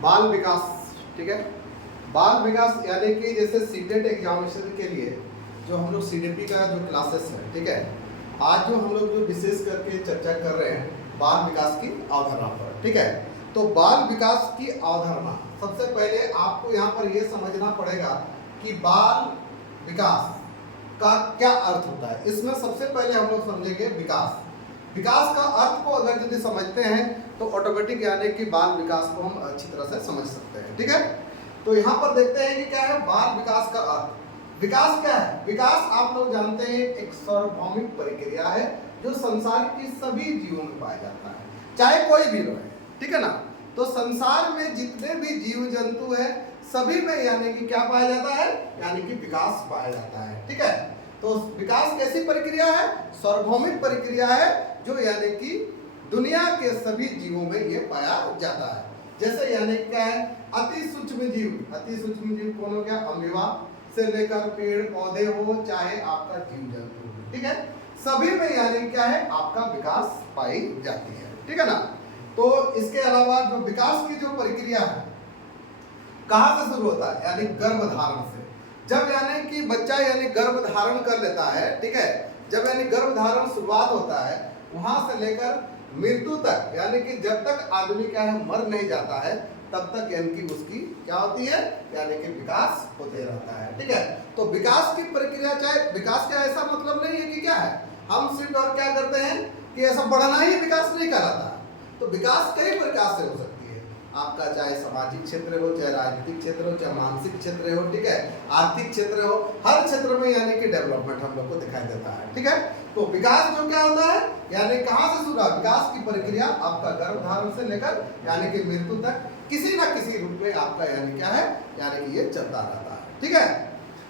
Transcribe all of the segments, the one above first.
बाल विकास, ठीक है। बाल विकास यानी कि जैसे सीटेट एग्जामिनेशन के लिए जो हम लोग सीडीपी का जो क्लासेस है, ठीक है, आज जो हम लोग जो विशेष करके चर्चा कर रहे हैं बाल विकास की अवधारणा पर, ठीक है। तो बाल विकास की अवधारणा, सबसे पहले आपको यहाँ पर यह समझना पड़ेगा कि बाल विकास का क्या अर्थ होता है। इसमें सबसे पहले हम लोग समझेंगे विकास। विकास का अर्थ को अगर यदि समझते हैं तो ऑटोमेटिक यानी कि बाल विकास को हम अच्छी तरह से समझ सकते हैं, ठीक है। तो यहाँ पर देखते हैं कि क्या है बाल विकास का अर्थ। विकास क्या है? विकास आप लोग जानते हैं एक सार्वभौमिक प्रक्रिया है जो संसार के सभी जीवों में पाया जाता है, चाहे कोई भी रहे, ठीक है ना। तो संसार में जितने भी जीव जंतु है सभी में यानी कि क्या पाया जाता है, यानी कि विकास पाया जाता है, ठीक है। तो विकास कैसी प्रक्रिया है? सार्वभौमिक प्रक्रिया है जो यानी कि दुनिया के सभी जीवों में ये पाया जाता है। जैसे यानी क्या है, अति सूक्ष्म जीव कौन हो गया? अमीबा से लेकर पेड़ पौधे हो चाहे आपका जीव जंतु हो, ठीक है, सभी में यानी क्या है आपका विकास पाई जाती है, ठीक है ना। तो इसके अलावा जो विकास की जो प्रक्रिया है कहाँ से शुरू होता है? यानी गर्भधारण से। जब यानी कि बच्चा यानी गर्भ धारण कर लेता है, ठीक है, जब यानी गर्भ धारण शुरुआत होता है वहां से लेकर मृत्यु तक, यानी कि जब तक आदमी क्या है मर नहीं जाता है तब तक यानी कि उसकी क्या होती है, यानी कि विकास होते रहता है, ठीक है। तो विकास की प्रक्रिया, चाहे विकास का ऐसा मतलब नहीं है कि क्या है हम सिर्फ और क्या करते हैं कि ऐसा बढ़ना ही विकास नहीं कराता। तो विकास कई प्रकार से हो सकती है आपका, चाहे सामाजिक क्षेत्र हो, चाहे राजनीतिक क्षेत्र हो, चाहे मानसिक क्षेत्र हो, ठीक है, आर्थिक क्षेत्र हो, हर क्षेत्र में यानी कि डेवलपमेंट हम लोग को दिखाई देता है, ठीक है। तो विकास जो क्या होता है, यानी कहाँ से शुरू? विकास की प्रक्रिया आपका गर्भधारण से लेकर यानी कि मृत्यु तक किसी ना किसी रूप में आपका यानी क्या है, यानी कि ये चलता रहता है, ठीक है।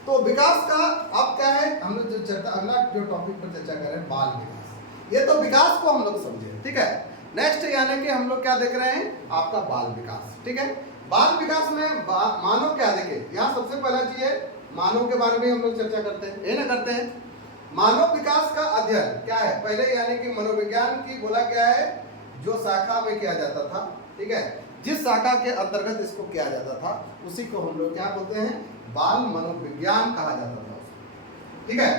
तो विकास का अब क्या है, हम लोग जो चर्चा अगला जो टॉपिक पर चर्चा करें बाल विकास। ये तो विकास को हम लोग समझे, ठीक है। नेक्स्ट यानी कि हम लोग क्या देख रहे हैं आपका बाल विकास, ठीक है। बाल विकास में मानव क्या देखिए, यहाँ सबसे पहला चीज है मानव के बारे में हम लोग चर्चा करते हैं, ये ना करते हैं। मानव विकास का अध्ययन क्या है? पहले यानी कि मनोविज्ञान की बोला गया है जो शाखा में किया जाता था, ठीक है, जिस शाखा के अंतर्गत इसको किया जाता था उसी को हम लोग क्या बोलते हैं, बाल मनोविज्ञान कहा जाता था, ठीक है।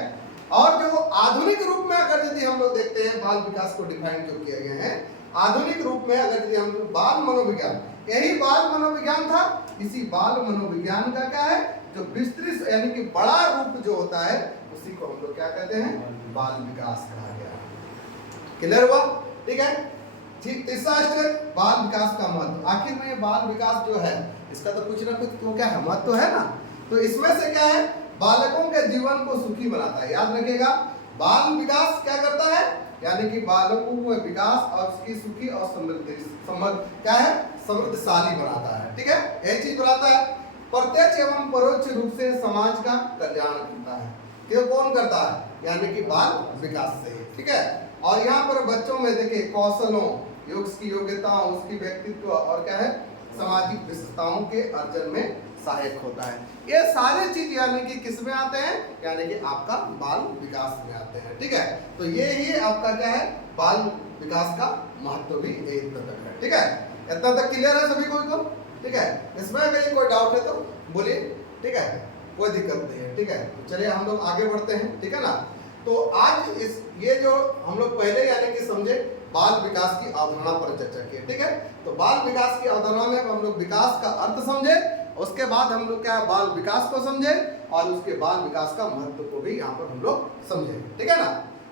और जो आधुनिक रूप में अगर यदि हम लोग देखते हैं बाल विकास को डिफाइन जो किए गए हैं आधुनिक रूप में, अगर यदि हम लोग बाल मनोविज्ञान, यही बाल मनोविज्ञान था। इसी बाल मनोविज्ञान का क्या है जो विस्तृत यानी कि बड़ा रूप जो होता है उसी को हम लोग क्या कहते हैं, बाल विकास कहा गया। क्लियर हुआ? ठीक है। ठीक, तीसरा स्टेज बाल विकास का महत्व। आखिर में ये बाल विकास जो है इसका तो कुछ ना कुछ तो क्या है महत्व है ना। तो इसमें से क्या है, बालकों के जीवन को सुखी बनाता है। याद रखिएगा बाल विकास क्या करता है, यानी कि बालकों को विकास और उसकी सुखी और क्या है समृद्धशाली बनाता है, ठीक है, यह चीज बनाता है। प्रत्यक्ष एवं परोक्ष रूप से समाज का कल्याण करता है। ये कौन करता है, यानी कि बाल विकास से, ठीक है। और यहाँ पर बच्चों में देखिए कौशलों, उसकी योग्यताओं, उसकी व्यक्तित्व और क्या है सामाजिक विशेषताओं के अर्जन में सहायक होता है। ये सारे चीज यानी कि किस में आते हैं, यानी कि आपका बाल विकास में आते हैं, ठीक है। तो ये ही आपका क्या है बाल विकास का महत्व भी इतना तक है, ठीक है। इतना तक क्लियर है सभी को, ठीक है। इसमें अगर कोई डाउट है तो बोलिए, ठीक है, कोई दिक्कत नहीं है, ठीक है। तो चलिए हम लोग आगे बढ़ते हैं, ठीक है ना। तो आज इस ये जो हम लोग पहले यानी कि समझे बाल विकास की अवधारणा पर चर्चा की, ठीक है। तो बाल विकास की अवधारणा में हम लोग विकास का अर्थ समझे, उसके बाद हम लोग क्या है बाल विकास को समझे और उसके बाल विकास का महत्व को भी यहाँ पर हम लोग समझे, ठीक है ना।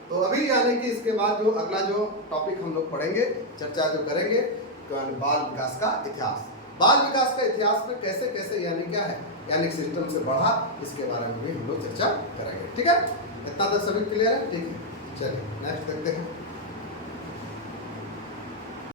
तो अभी यानी कि इसके बाद जो अगला जो टॉपिक हम लोग पढ़ेंगे, चर्चा जो करेंगे तो बाल विकास का इतिहास। बाल विकास का इतिहास में कैसे कैसे यानी क्या है यानी सिस्टम से बढ़ा, इसके बारे में भी हम लोग चर्चा करेंगे, ठीक है। इतना तो सभी क्लियर है, ठीक है। चलिए नेक्स्ट देखते हैं।